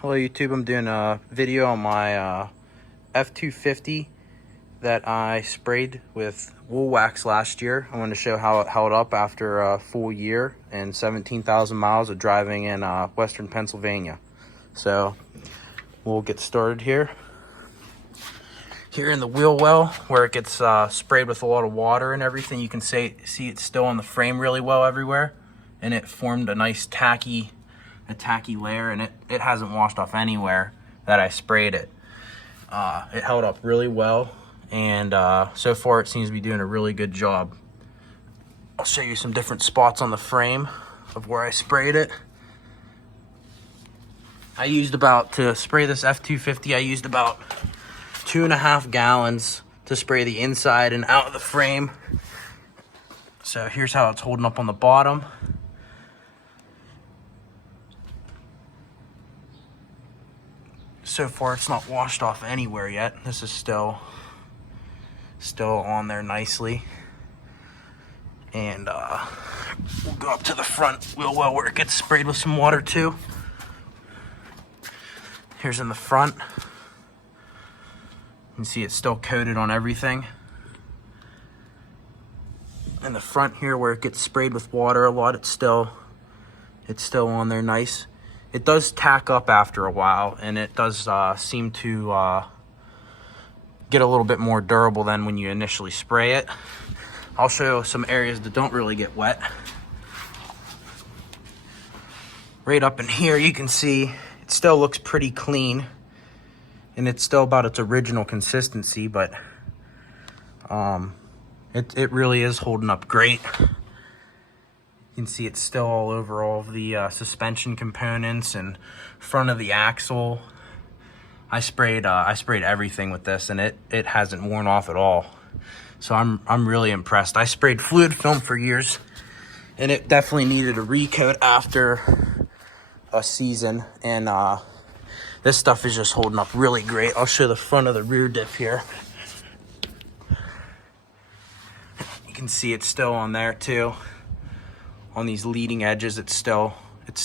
Hello YouTube, I'm doing a video on my F-250 that I sprayed with Woolwax last year. I wanted to show how it held up after a full year and 17,000 miles of driving in western Pennsylvania. So we'll get started here. Here in the wheel well, where it gets sprayed with a lot of water and everything, you can see it's still on the frame really well everywhere, and it formed a nice tacky layer, and it hasn't washed off anywhere that I sprayed it. It held up really well, and so far it seems to be doing a really good job. I'll show you some different spots on the frame of where I sprayed it. To spray this F-250, I used about 2.5 gallons to spray the inside and out of the frame. So here's how it's holding up on the bottom. So far it's not washed off anywhere yet. This is still on there nicely. And we'll go up to the front wheel well where it gets sprayed with some water too. Here's in the front. You can see it's still coated on everything. In the front here where it gets sprayed with water a lot, it's still on there nice. It does tack up after a while, and it does seem to get a little bit more durable than when you initially spray it. I'll show some areas that don't really get wet. Right up in here you can see it still looks pretty clean, and it's still about its original consistency, but it really is holding up great. You can see it's still all over all of the suspension components and front of the axle. I sprayed everything with this, and it hasn't worn off at all. So I'm really impressed. I sprayed fluid film for years, and it definitely needed a recoat after a season, and this stuff is just holding up really great. I'll show the front of the rear diff here. You can see it's still on there too. On these leading edges, it's still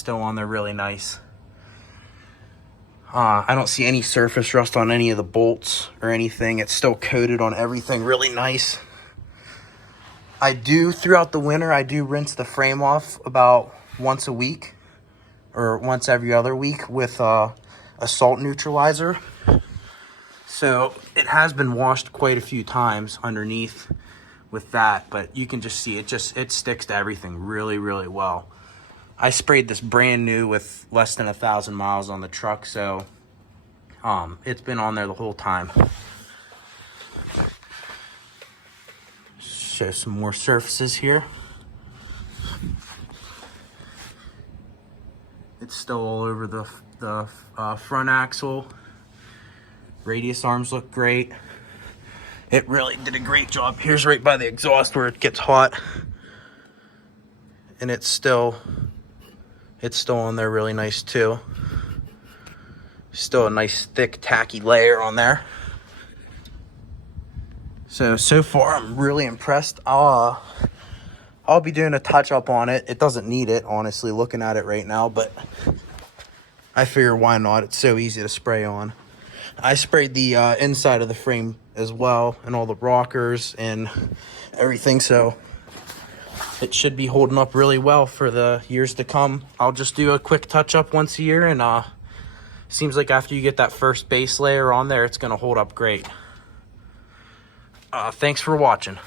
on there really nice. I don't see any surface rust on any of the bolts or anything. It's still coated on everything really nice. Throughout the winter, I do rinse the frame off about once a week or once every other week with a salt neutralizer. So it has been washed quite a few times underneath with that, but you can just see it sticks to everything really, really well. I sprayed this brand new with less than 1,000 miles on the truck, so it's been on there the whole time. Show some more surfaces here. It's still all over the front axle. Radius arms look great. It really did a great job. Here's right by the exhaust where it gets hot, and it's still on there really nice too. Still a nice thick tacky layer on there. So far I'm really impressed. I'll be doing a touch up on it. It doesn't need it, honestly, looking at it right now, but I figure why not? It's so easy to spray on. I sprayed the inside of the frame as well, and all the rockers and everything, so it should be holding up really well for the years to come. I'll just do a quick touch up once a year, and seems like after you get that first base layer on there, it's going to hold up great. Thanks for watching.